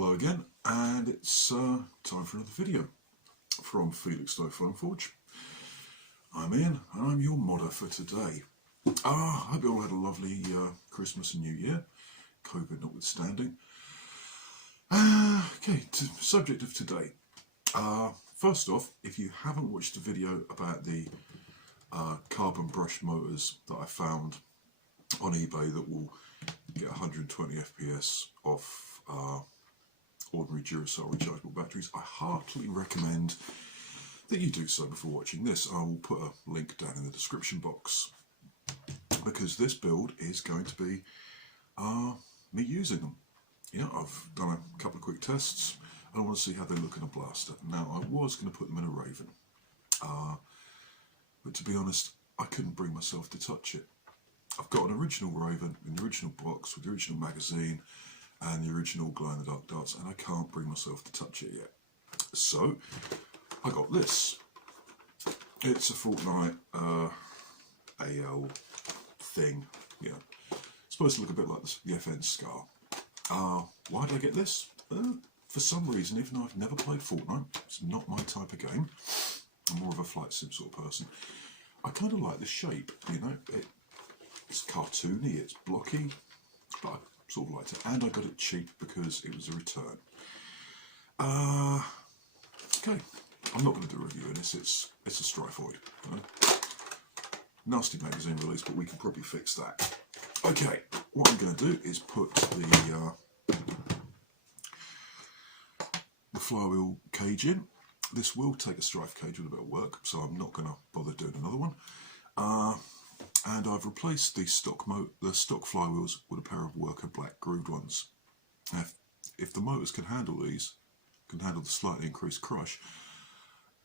Hello again, and it's time for another video from Felix Phone Forge. I'm Ian, and I'm your modder for today. I hope you all had a lovely Christmas and New Year, COVID notwithstanding. Okay, subject of today. First off, if you haven't watched the video about the carbon brush motors that I found on eBay that will get 120 FPS off ordinary Duracell rechargeable batteries, I heartily recommend that you do so before watching this. I will put a link down in the description box because this build is going to be me using them. Yeah, I've done a couple of quick tests. I want to see how they look in a blaster. Now, I was going to put them in a Raven, but to be honest, I couldn't bring myself to touch it. I've got an original Raven in the original box with the original magazine and the original glow-in-the-dark darts, and I can't bring myself to touch it yet. So I got this. It's a Fortnite AR-L thing. Yeah, it's supposed to look a bit like the FN Scar. Why did I get this? For some reason, even though I've never played Fortnite, it's not my type of game. I'm more of a flight sim sort of person. I kind of like the shape, you know. It's cartoony, it's blocky, but I sort of liked it, and I got it cheap because it was a return. Okay, I'm not going to do a review of this. It's a Strifoid. You know? Nasty magazine release, but we can probably fix that. Okay, what I'm going to do is put the flywheel cage in. This will take a strife cage with a bit of work, so I'm not going to bother doing another one. And I've replaced the stock flywheels with a pair of worker black grooved ones. Now, if the motors can handle these, can handle the slightly increased crush,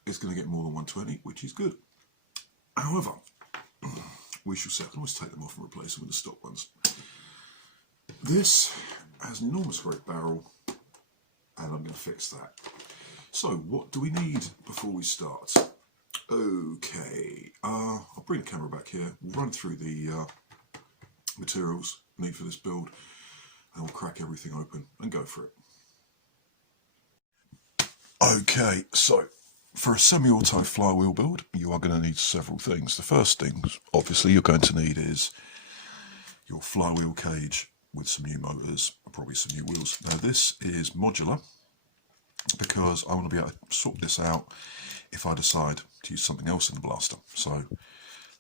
it's going to get more than 120, which is good. However, we shall see. I can always take them off and replace them with the stock ones. This has an enormous great barrel, and I'm going to fix that. So, what do we need before we start? Okay, I'll bring the camera back here, we'll run through the materials need for this build, and we'll crack everything open and go for it. Okay, so for a semi-auto flywheel build, you are going to need several things. The first thing, obviously, you're going to need is your flywheel cage with some new motors, probably some new wheels. Now this is modular, because I want to be able to sort this out if I decide to use something else in the blaster. So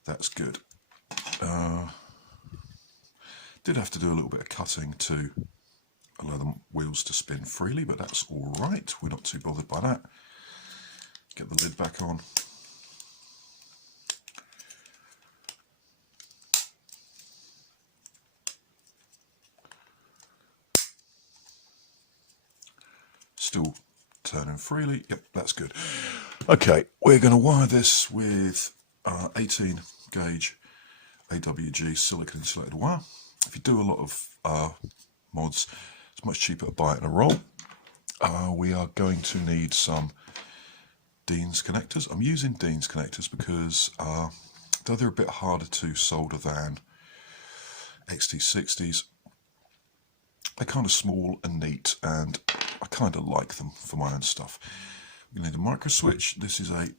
that's good. Did have to do a little bit of cutting to allow the wheels to spin freely, but that's all right. We're not too bothered by that. Get the lid back on. Still turning freely. Yep, that's good. Okay, we're going to wire this with 18 gauge AWG silicon insulated wire. If you do a lot of mods, it's much cheaper to buy it in a roll. We are going to need some Dean's connectors. I'm using Dean's connectors because though they're a bit harder to solder than XT60s, they're kind of small and neat, and I kind of like them for my own stuff. We need a micro switch. This is a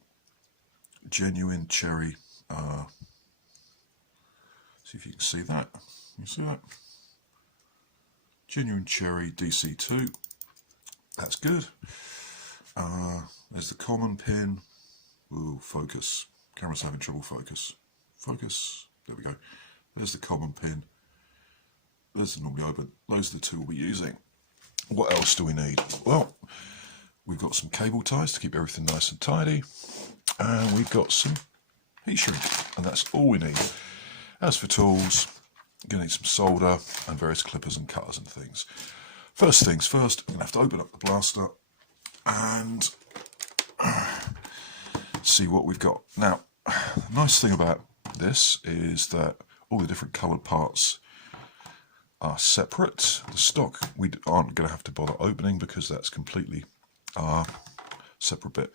genuine cherry. See if you can see that. You see that? Genuine cherry DC2. That's good. There's the common pin. Ooh, focus. Camera's having trouble focus. Focus. There we go. There's the common pin. There's the normally open. Those are the two we'll be using. What else do we need? Well, we've got some cable ties to keep everything nice and tidy, and we've got some heat shrink, and that's all we need. As for tools, you're going to need some solder and various clippers and cutters and things. First things first, you're going to have to open up the blaster and see what we've got. Now, the nice thing about this is that all the different coloured parts are separate. The stock we aren't going to have to bother opening because that's completely separate bit.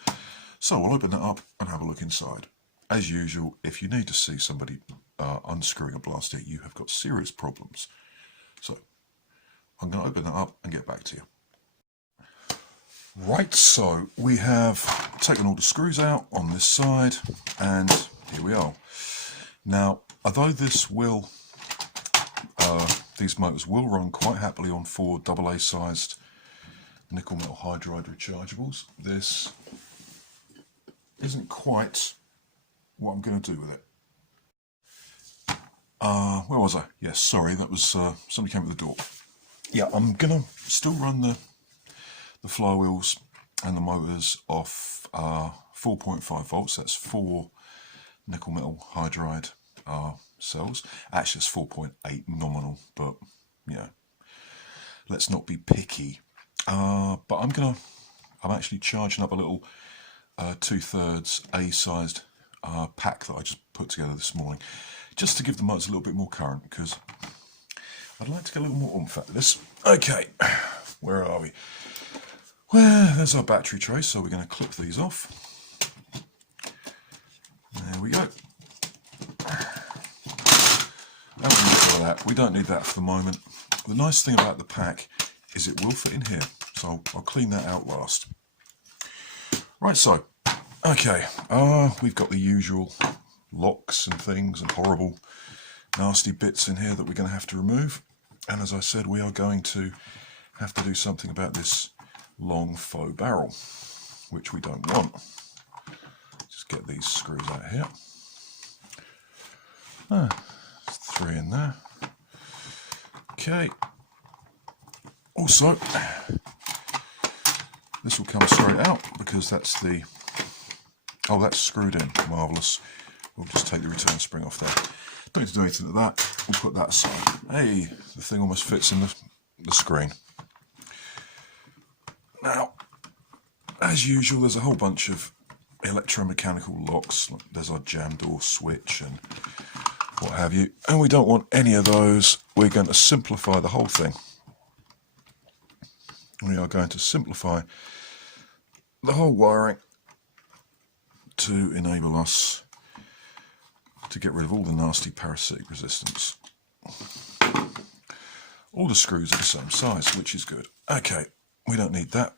So I'll open that up and have a look inside. As usual, if you need to see somebody unscrewing a blaster, you have got serious problems. So I'm going to open that up and get back to you. Right, so we have taken all the screws out on this side, and here we are. Now, although this will, these motors will run quite happily on 4 AA sized nickel metal hydride rechargeables, this isn't quite what I'm going to do with it. Where was I? Yes, sorry, that was somebody came at the door. Yeah, I'm going to still run the flywheels and the motors off 4.5 volts. That's 4 nickel metal hydride cells. Actually, it's 4.8 nominal, but yeah, let's not be picky. But I'm actually charging up a little 2/3 A-sized pack that I just put together this morning, just to give the motors a little bit more current, because I'd like to get a little more oomph out of this. Okay, where are we? Well, there's our battery tray, so we're going to clip these off. There we go. We don't need that for the moment. The nice thing about the pack is it will fit in here, so I'll clean that out last. Right, so, okay, we've got the usual locks and things and horrible nasty bits in here that we're going to have to remove. And as I said, we are going to have to do something about this long faux barrel, which we don't want. Just get these screws out here. There's 3 in there. Okay. Also, this will come straight out because that's the... Oh, that's screwed in. Marvellous. We'll just take the return spring off there. Don't need to do anything to that. We'll put that aside. Hey, the thing almost fits in the screen. Now, as usual, there's a whole bunch of electromechanical locks. There's our jam door switch and what have you. And we don't want any of those. We're going to simplify the whole thing. We are going to simplify the whole wiring to enable us to get rid of all the nasty parasitic resistance. All the screws are the same size, which is good. Okay, we don't need that.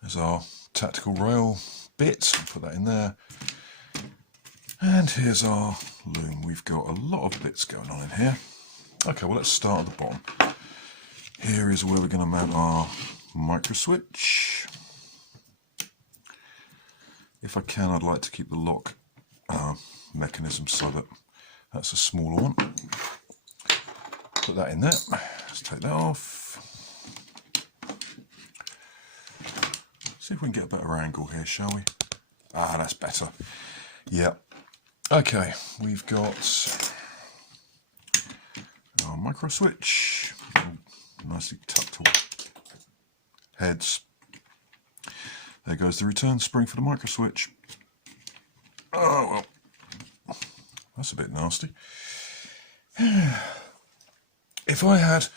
There's our tactical rail bit, put that in there. And here's our loom. We've got a lot of bits going on in here. Okay, well, let's start at the bottom. Here is where we're going to mount our micro switch. If I can, I'd like to keep the lock mechanism so that that's a smaller one. Put that in there. Let's take that off. See if we can get a better angle here, shall we? Ah, that's better. Yeah. Okay, we've got our micro switch. Nicely tucked away. Heads. There goes the return spring for the micro switch. Oh, well. That's a bit nasty. If I had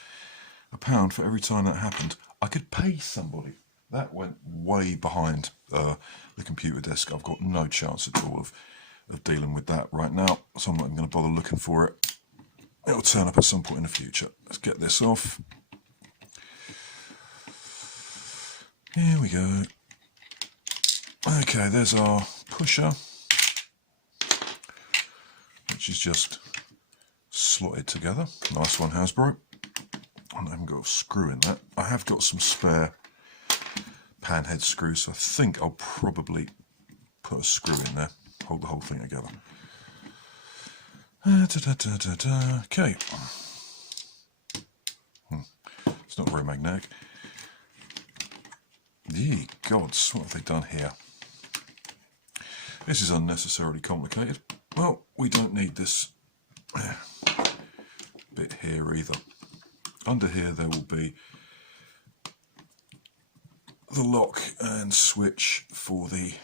£1 for every time that happened, I could pay somebody. That went way behind the computer desk. I've got no chance at all of dealing with that right now, so I'm not even going to bother looking for it. It'll turn up at some point in the future. Let's get this off. Here we go. Okay, there's our pusher, which is just slotted together. Nice one, Hasbro. I haven't got a screw in that. I have got some spare panhead screws, so I think I'll probably put a screw in there, hold the whole thing together. Okay. It's not very magnetic. Ye gods, what have they done here? This is unnecessarily complicated. Well, we don't need this bit here either. Under here there will be the lock and switch for the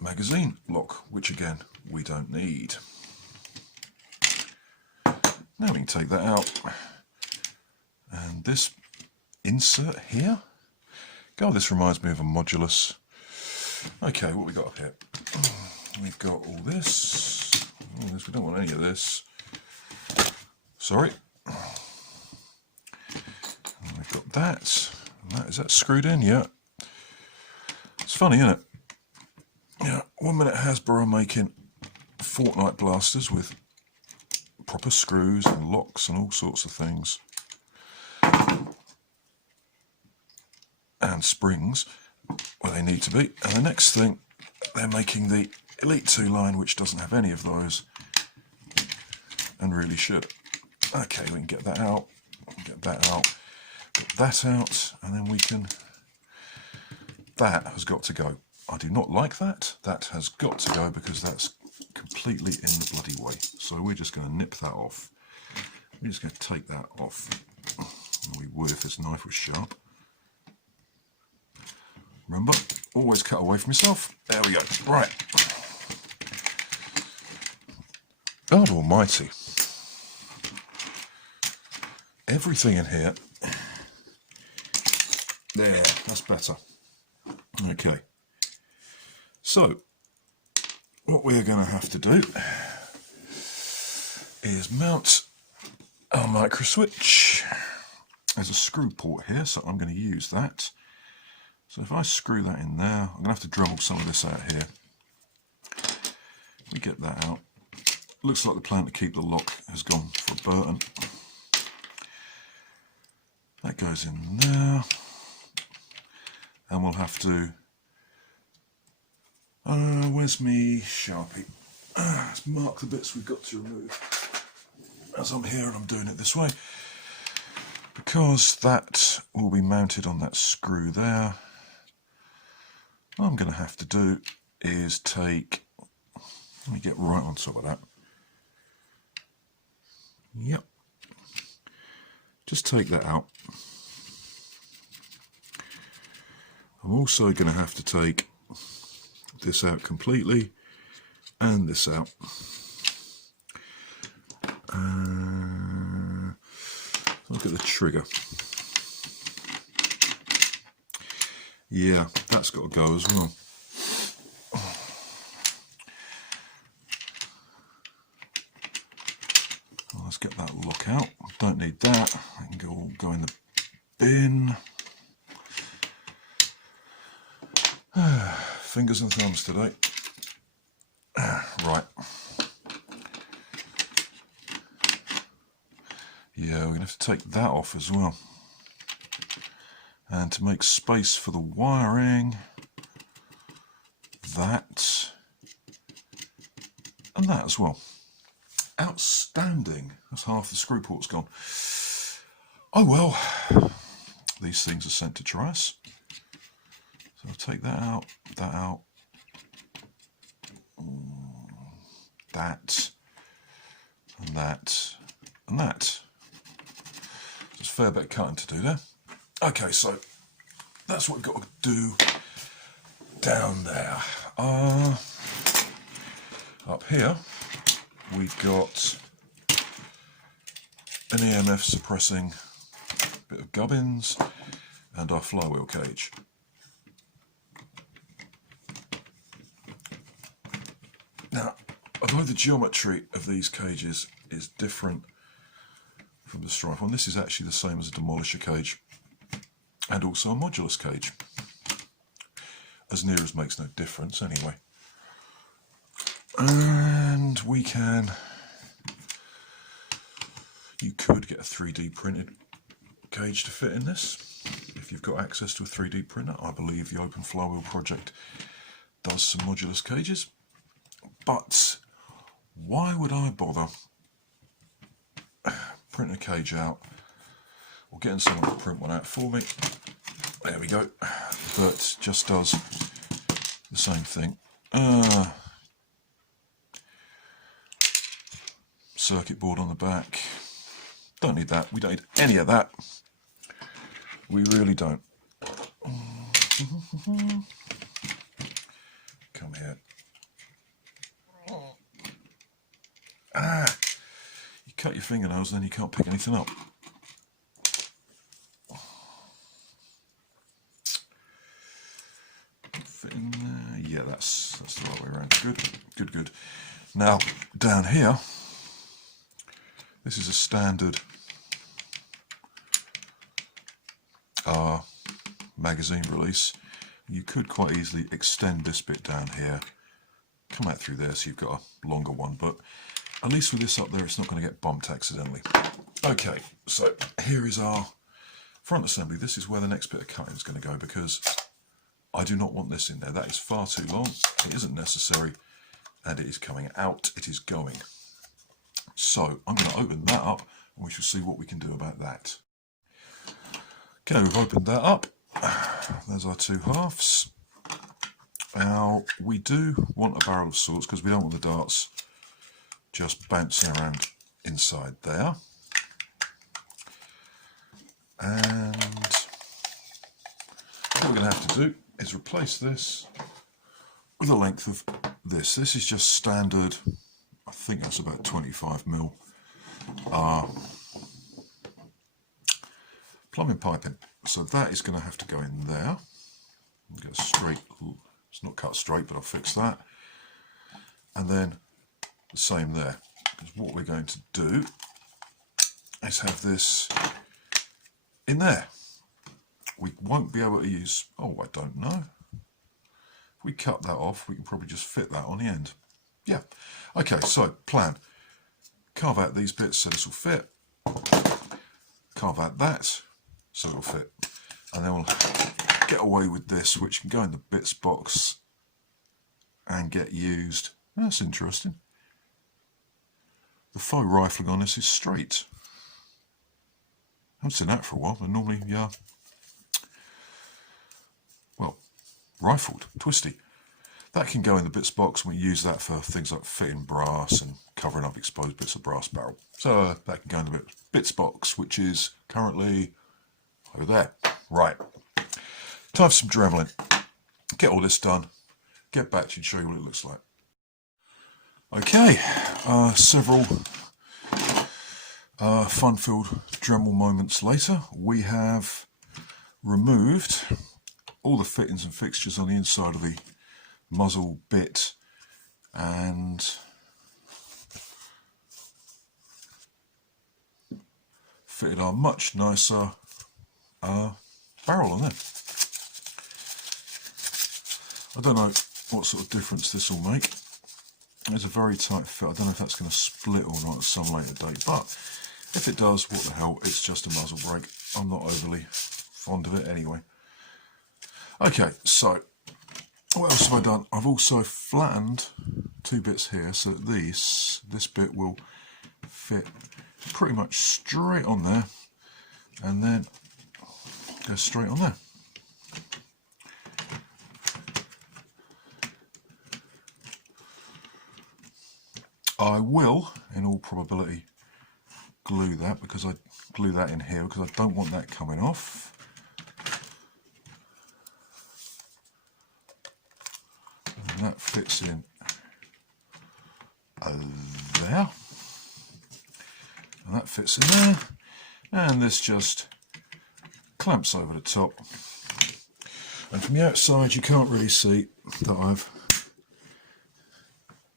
magazine lock, which again we don't need. Now we can take that out, and this insert here, God, this reminds me of a modulus. Okay, what we got up here? We've got all this. We don't want any of this. Sorry. I've got that. Is that screwed in? Yeah. It's funny, isn't it? Yeah, 1 minute Hasbro are making Fortnite blasters with proper screws and locks and all sorts of things. And springs where they need to be. And the next thing, they're making the Elite 2 line, which doesn't have any of those. And really should. Okay, we can get that out. Get that out. Get that out. And then we can... That has got to go. I do not like that. That has got to go because that's completely in the bloody way. So we're just going to nip that off. We're just going to take that off. We would if this knife was sharp. Remember, always cut away from yourself. There we go. Right. God almighty. Everything in here. There, that's better. Okay. So, what we're going to have to do is mount our micro switch. There's a screw port here, so I'm going to use that. So if I screw that in there, I'm going to have to Dremel some of this out here. We get that out. Looks like the plan to keep the lock has gone for a Burton. That goes in there. And we'll have to... where's me Sharpie? Let's mark the bits we've got to remove. As I'm here and I'm doing it this way. Because that will be mounted on that screw there. What I'm going to have to do is take, let me get right on top of that. Yep. Just take that out. I'm also going to have to take this out completely and this out. Look at the trigger. Yeah, that's got to go as well. Well, let's get that lock out. Don't need that. I can go in the bin. Fingers and thumbs today. Right. Yeah, we're going to have to take that off as well. And to make space for the wiring, that, and that as well. Outstanding. That's half the screw port's gone. Oh well, these things are sent to try us. So I'll take that out, that, and that, and that. There's a fair bit of cutting to do there. Okay, so that's what we've got to do down there. Up here, we've got an EMF suppressing bit of gubbins and our flywheel cage. Now, although the geometry of these cages is different from the stripe one, this is actually the same as a demolisher cage. And also a modulus cage, as near as makes no difference anyway. And we can, you could get a 3D printed cage to fit in this, if you've got access to a 3D printer. I believe the Open Flywheel project does some modulus cages, but why would I bother printing a cage out or getting someone to print one out for me? There we go. That just does the same thing. Circuit board on the back. Don't need that. We don't need any of that. We really don't. Come here. You cut your fingernails and then you can't pick anything up. Fit in there. Yeah, that's the right way around. Good. Now down here, this is a standard magazine release, you could quite easily extend this bit down here, come out through there so you've got a longer one, but at least with this up there it's not going to get bumped accidentally. Okay, so here is our front assembly. This is where the next bit of cutting is going to go, because I do not want this in there. That is far too long, it isn't necessary, and it is coming out, it is going. So I'm going to open that up and we shall see what we can do about that. Okay, we've opened that up. There's our two halves. Now, we do want a barrel of sorts because we don't want the darts just bouncing around inside there. And what we're going to have to do is replace this with a length of this. This is just standard, I think that's about 25mm plumbing piping. So that is going to have to go in there. Go straight. It's not cut straight, but I'll fix that. And then the same there. Because what we're going to do is have this in there. We won't be able to use, oh, I don't know. If we cut that off, we can probably just fit that on the end. Yeah. Okay, so plan. Carve out these bits so this will fit. Carve out that so it'll fit. And then we'll get away with this, which can go in the bits box and get used. That's interesting. The faux rifling on this is straight. I haven't seen that for a while. They're normally, well, rifled, twisty. That can go in the bits box, and we use that for things like fitting brass and covering up exposed bits of brass barrel. So that can go in the bits box, which is currently over there. Right. Time for some dremeling. Get all this done, get back to you and show you what it looks like. Okay, several fun-filled Dremel moments later, we have removed all the fittings and fixtures on the inside of the muzzle bit and fitted our much nicer barrel on there. I don't know what sort of difference this will make. It's a very tight fit. I don't know if that's going to split or not at some later date, but if it does, what the hell, it's just a muzzle brake. I'm not overly fond of it anyway. Okay, so what else have I done? I've also flattened two bits here so that this bit will fit pretty much straight on there and then go straight on there. I will, in all probability, glue that, because I glue that in here because I don't want that coming off. And that fits in there. And that fits in there. And this just clamps over the top. And from the outside you can't really see that I've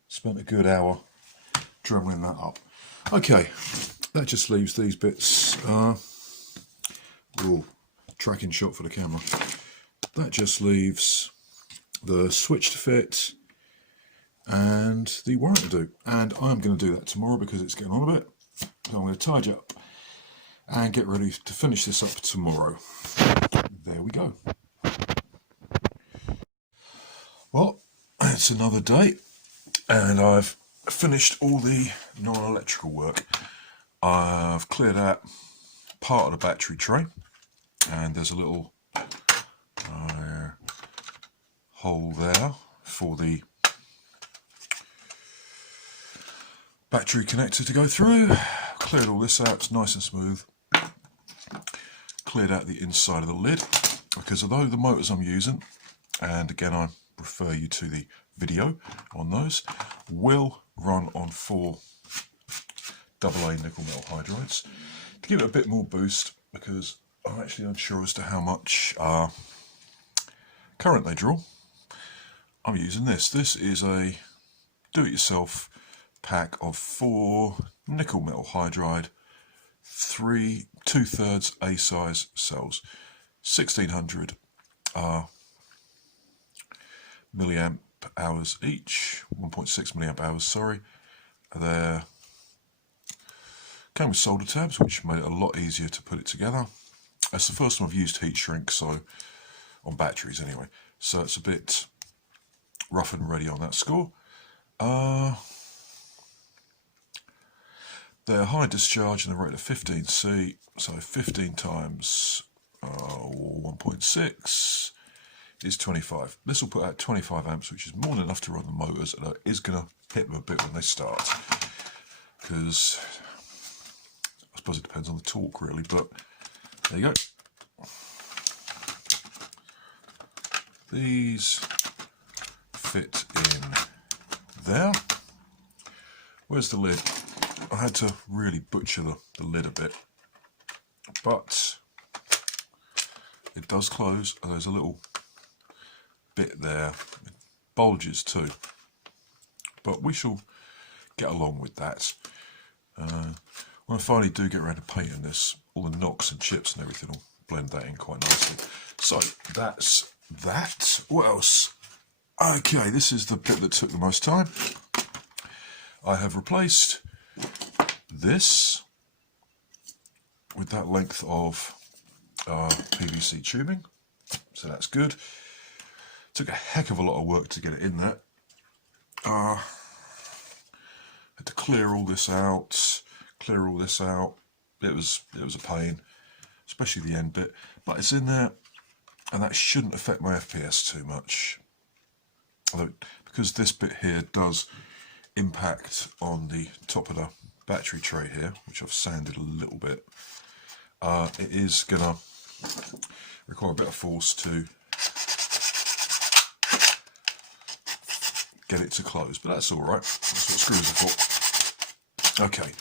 spent a good hour dremeling that up. Okay, that just leaves these bits. Tracking shot for the camera. That just leaves the switch to fit and the warrant to do. And I'm going to do that tomorrow because it's getting on a bit. So I'm going to tidy up and get ready to finish this up tomorrow. There we go. Well, it's another day and I've finished all the non-electrical work. I've cleared out part of the battery tray and there's a little hole there for the battery connector to go through. Cleared all this out, it's nice and smooth. Cleared out the inside of the lid because although the motors I'm using, and again I refer you to the video on those, will run on 4 AA nickel metal hydrides to give it a bit more boost because I'm actually unsure as to how much current they draw. I'm using this. This is a do-it-yourself pack of 4 nickel metal hydride, 2/3 A size cells. 1600 milliamp hours each, 1.6 milliamp hours, sorry. There came with solder tabs, which made it a lot easier to put it together. That's the first time I've used heat shrink, so on batteries anyway, so it's a bit rough and ready on that score. They're high discharge and the rate of 15C, so 15 times 1.6 is 25. This will put out 25 amps, which is more than enough to run the motors, and it is going to hit them a bit when they start, because I suppose it depends on the torque really, but there you go. These fit in there. Where's the lid? I had to really butcher the lid a bit, but it does close, and there's a little bit there. It bulges too, but we shall get along with that. When I finally do get around to painting this, all the knocks and chips and everything will blend that in quite nicely. So that's that. What else? Okay, this is the bit that took the most time. I have replaced this with that length of PVC tubing, so that's good. Took a heck of a lot of work to get it in there. Had to clear all this out, It was a pain, especially the end bit, but it's in there, and that shouldn't affect my FPS too much. Although, because this bit here does impact on the top of the battery tray here, which I've sanded a little bit, it is gonna require a bit of force to get it to close, but that's all right. That's what screws are for. Okay,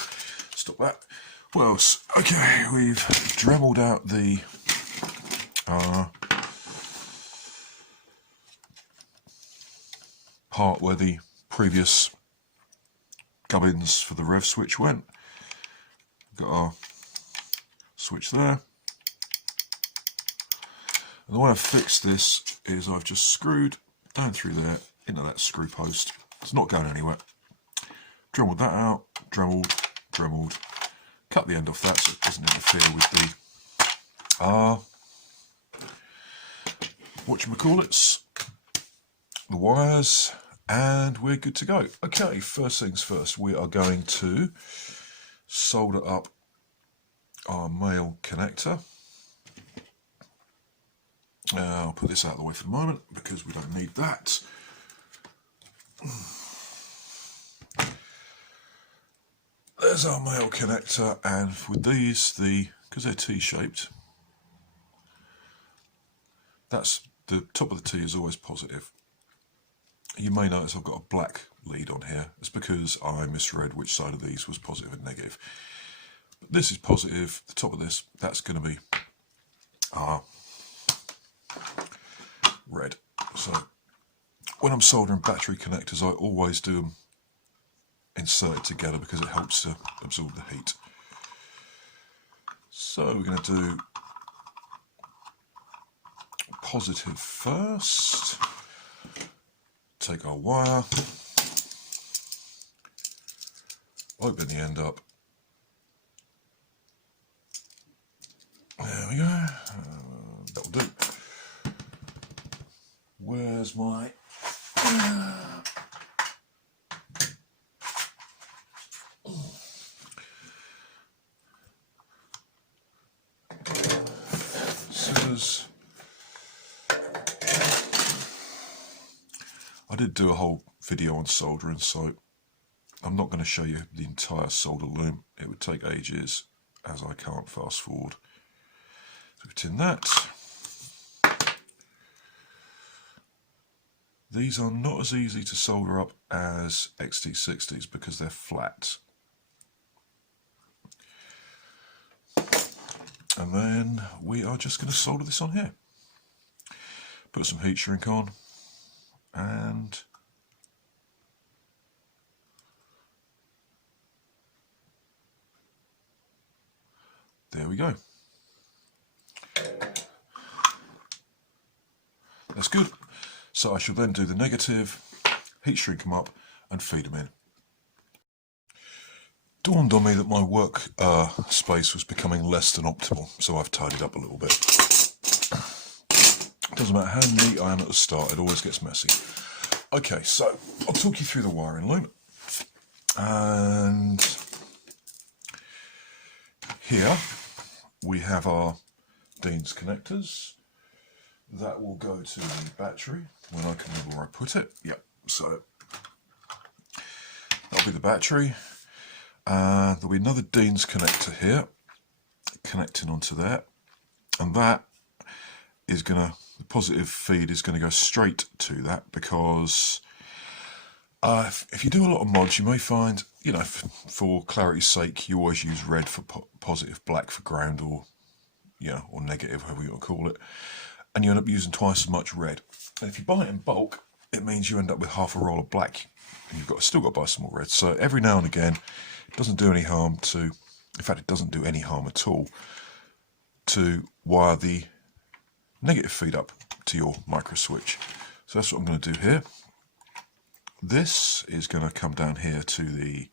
stop that. What else? Okay, we've Dremeled out the part where the previous gubbins for the rev switch went. Got our switch there. And the way I've fixed this is I've just screwed down through there into that screw post. It's not going anywhere. Dremeled that out, dremeled, cut the end off that so it doesn't interfere with the whatchamacallits, the wires, and we're good to go. Okay, first things first, we are going to solder up our male connector. I'll put this out of the way for the moment because we don't need that. There's our male connector, and with these, because they're T-shaped, that's the top of the T is always positive. You may notice I've got a black lead on here. It's because I misread which side of these was positive and negative. But this is positive, the top of this, that's going to be red. So when I'm soldering battery connectors, I always do them inserted together because it helps to absorb the heat. So we're going to do positive first. Take our wire, open the end up. There we go. That'll do. Where's my scissors? I did do a whole video on soldering, so I'm not going to show you the entire solder loom. It would take ages, as I can't fast forward. So put in that. These are not as easy to solder up as XT60s because they're flat. And then we are just going to solder this on here. Put some heat shrink on, and there we go. That's good. So I shall then do the negative, heat shrink them up and feed them in. Dawned on me that my work space was becoming less than optimal, so I've tidied up a little bit. Doesn't matter how neat I am at the start, it always gets messy. Okay, so I'll talk you through the wiring loop. And here we have our Dean's connectors. That will go to the battery when I can remember where I put it. Yep, so that'll be the battery. There'll be another Dean's connector here connecting onto there, and that is gonna, the positive feed is going to go straight to that, because if you do a lot of mods, you may find, you know, for clarity's sake, you always use red for positive, black for ground, or, you know, or negative, however you want to call it, and you end up using twice as much red. And if you buy it in bulk, it means you end up with half a roll of black, and you've still got to buy some more red. So every now and again, it doesn't do any harm to, in fact, it doesn't do any harm at all to wire the negative feed up to your micro switch. So that's what I'm going to do here. This is going to come down here to the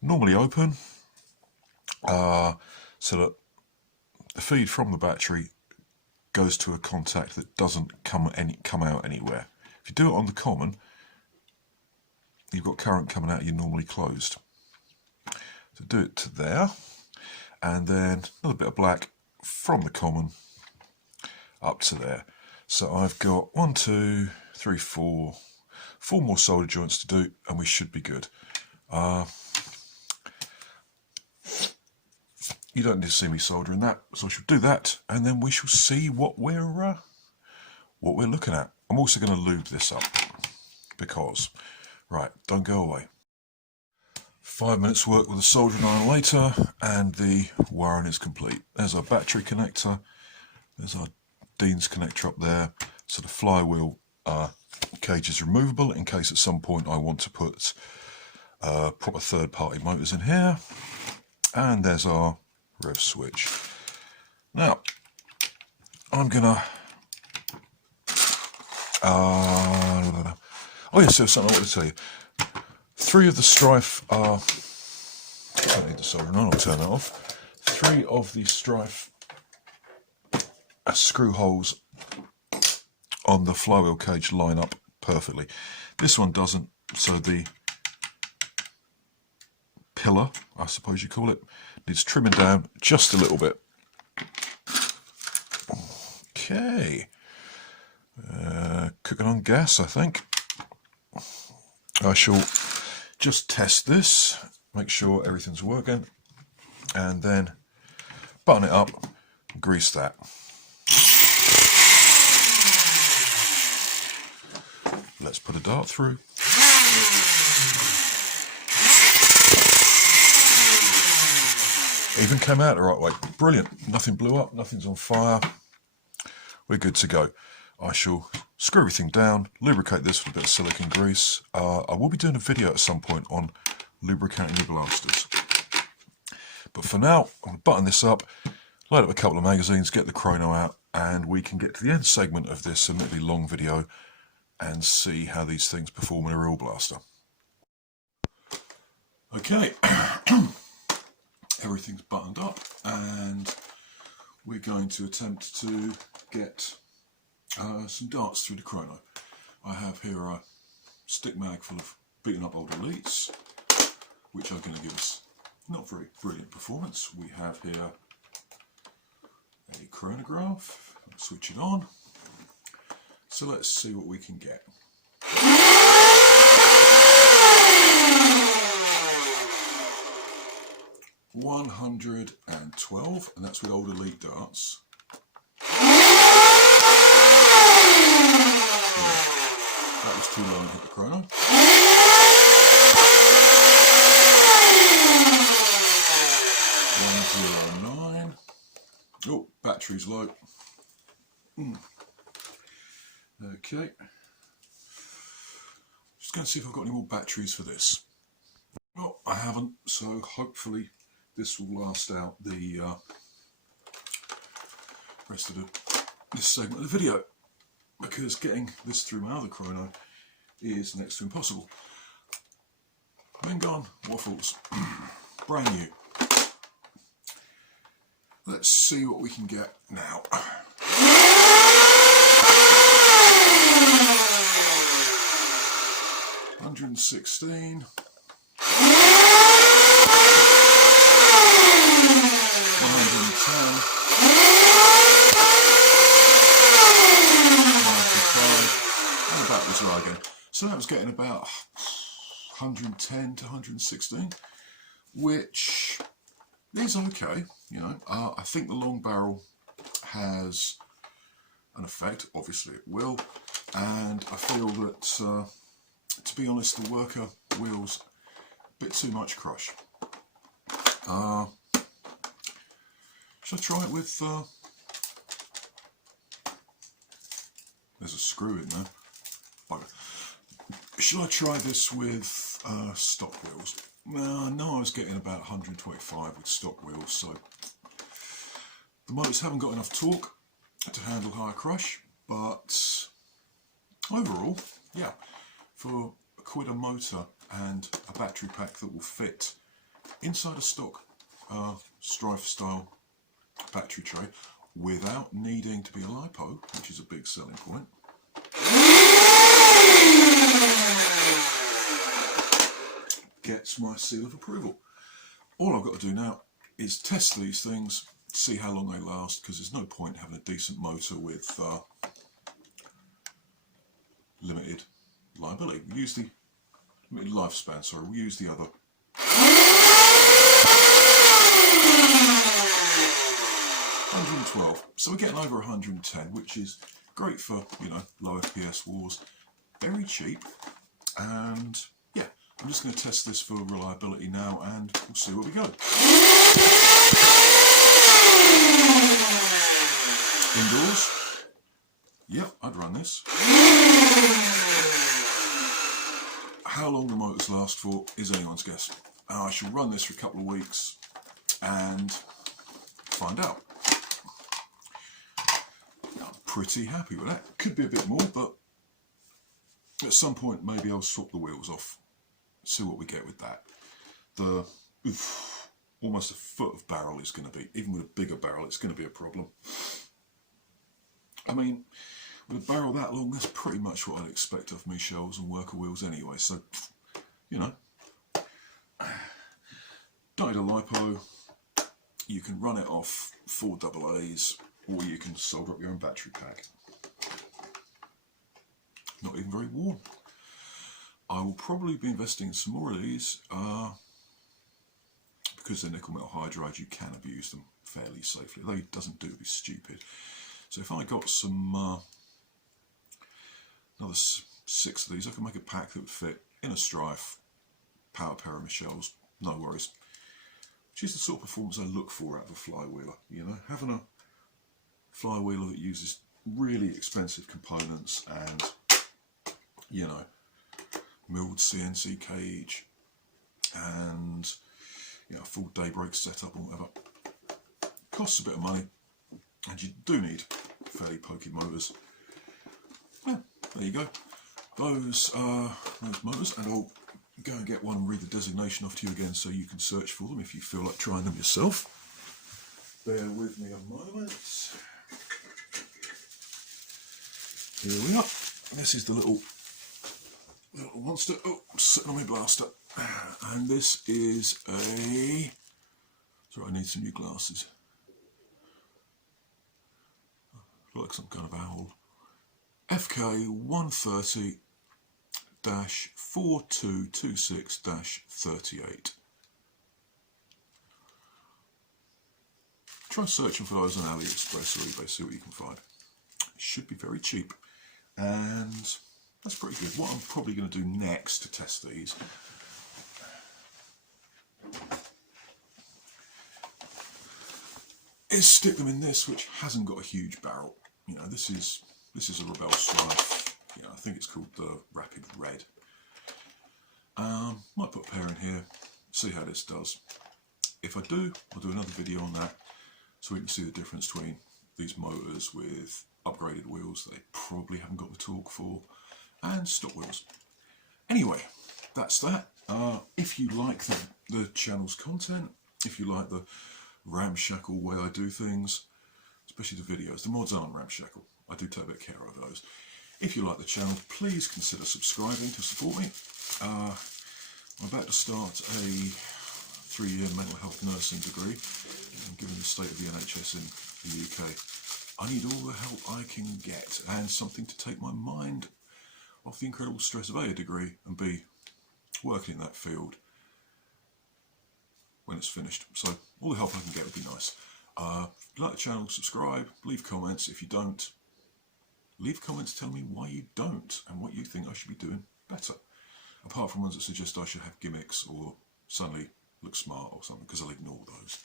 normally open, so that the feed from the battery goes to a contact that doesn't come out anywhere. If you do it on the common, you've got current coming out, you're normally closed. So do it to there, and then another bit of black from the common up to there. So I've got 1, 2, 3, 4 more solder joints to do, and we should be good. You don't need to see me soldering that, so I shall do that, and then we shall see what we're looking at. I'm also going to lube this up, because, right, don't go away. 5 minutes work with a soldering iron later, and the wiring is complete. There's our battery connector, there's our Dean's connector up there, so the flywheel cage is removable in case at some point I want to put proper third-party motors in here. And there's our rev switch. Now I'm gonna oh yes, there's something I want to tell you. 3 of the strife are, I don't need the soldering iron, I'll turn that off. 3 of the strife screw holes on the flywheel cage line up perfectly. This one doesn't, so the pillar, I suppose you call it, needs trimming down just a little bit. Okay, cooking on gas, I think. I shall just test this, make sure everything's working, and then button it up, grease that. Let's put a dart through. Even came out the right way. Brilliant. Nothing blew up, nothing's on fire. We're good to go. I shall screw everything down, lubricate this with a bit of silicone grease. I will be doing a video at some point on lubricating your blasters. But for now, I'm going to button this up, load up a couple of magazines, get the chrono out, and we can get to the end segment of this admittedly long video and see how these things perform in a real blaster. Okay, everything's buttoned up, and we're going to attempt to get some darts through the chrono. I have here a stick mag full of beaten up old elites, which are going to give us not very brilliant performance. We have here a chronograph, switch it on. So let's see what we can get. $112, and that's with old elite darts. That was too low and hit the chrono. $109. Oh, battery's low. Okay. Just going to see if I've got any more batteries for this. Well, I haven't, so hopefully this will last out the rest of this segment of the video. because getting this through my other chrono is next to impossible. Main gun, waffles, brand new. Let's see what we can get now. 116. 110. 95. And back was right again. So that was getting about 110 to 116, which is okay, you know. I think the long barrel has an effect, obviously it will, and I feel that, to be honest, the worker wheels a bit too much crush. Should I try it with, there's a screw in there. Should I try this with stock wheels? I know I was getting about 125 with stock wheels, so the motors haven't got enough torque to handle higher crush, but overall, yeah, for £1 a motor and a battery pack that will fit inside a stock Strife style battery tray without needing to be a LiPo, which is a big selling point. Gets my seal of approval. All I've got to do now is test these things, see how long they last, because there's no point having a decent motor with limited liability. We use the limited lifespan, sorry, we use the other. 112. So we're getting over 110, which is great for, you know, low FPS wars. Very cheap, and yeah, I'm just going to test this for reliability now, and we'll see where we go. Indoors. Yep, I'd run this. How long the motors last for is anyone's guess. I shall run this for a couple of weeks and find out. I'm pretty happy with that. Could be a bit more, but at some point maybe I'll swap the wheels off. See what we get with that. The almost a foot of barrel is going to be, even with a bigger barrel, it's going to be a problem. I mean, with a barrel that long, that's pretty much what I'd expect of me shells and worker wheels anyway, so, you know. Don't need a LiPo, you can run it off 4 AA's, or you can solder up your own battery pack. Not even very warm. I will probably be investing in some more of these, because they're nickel metal hydride, you can abuse them fairly safely, although it doesn't do to be stupid. So if I got some, another 6 of these, I can make a pack that would fit in a Strife, power pair of shells, no worries. Which is the sort of performance I look for out of a flywheeler, you know, having a flywheeler that uses really expensive components and, you know, milled CNC cage and, you know, full daybreak setup or whatever. Costs a bit of money, and you do need fairly pokey motors. Yeah, there you go. Those motors, and I'll go and get one and read the designation off to you again so you can search for them if you feel like trying them yourself. Bear with me a moment. Here we are. This is the little monster. Oh, I'm sitting on my blaster. And this is a... Sorry, I need some new glasses. I look like some kind of owl. FK 130-4226-38. Try searching for those on AliExpress or eBay, see what you can find. It should be very cheap, and that's pretty good. What I'm probably going to do next to test these is stick them in this, which hasn't got a huge barrel. You know, this is a Rebel Strife. You know, I think it's called the Rapid Red. Might put a pair in here, see how this does. If I do, I'll do another video on that, so we can see the difference between these motors with upgraded wheels that they probably haven't got the torque for, and stock wheels. Anyway, that's that. If you like the channel's content, if you like the ramshackle way I do things, especially the videos, the mods aren't ramshackle. I do take a bit of care over those. If you like the channel, please consider subscribing to support me. I'm about to start a 3-year mental health nursing degree, and given the state of the NHS in the UK, I need all the help I can get and something to take my mind off the incredible stress of A, a degree, and B, working in that field when it's finished. So all the help I can get would be nice. If you like the channel, subscribe, leave comments. If you don't, leave comments telling me why you don't and what you think I should be doing better. Apart from ones that suggest I should have gimmicks or suddenly look smart or something, because I'll ignore those.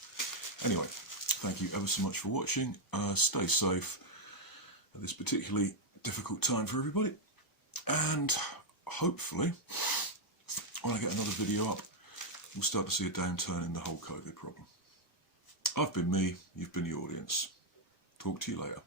Anyway, thank you ever so much for watching. Stay safe at this particularly difficult time for everybody. And hopefully, when I get another video up, we'll start to see a downturn in the whole COVID problem. I've been me, you've been the audience. Talk to you later.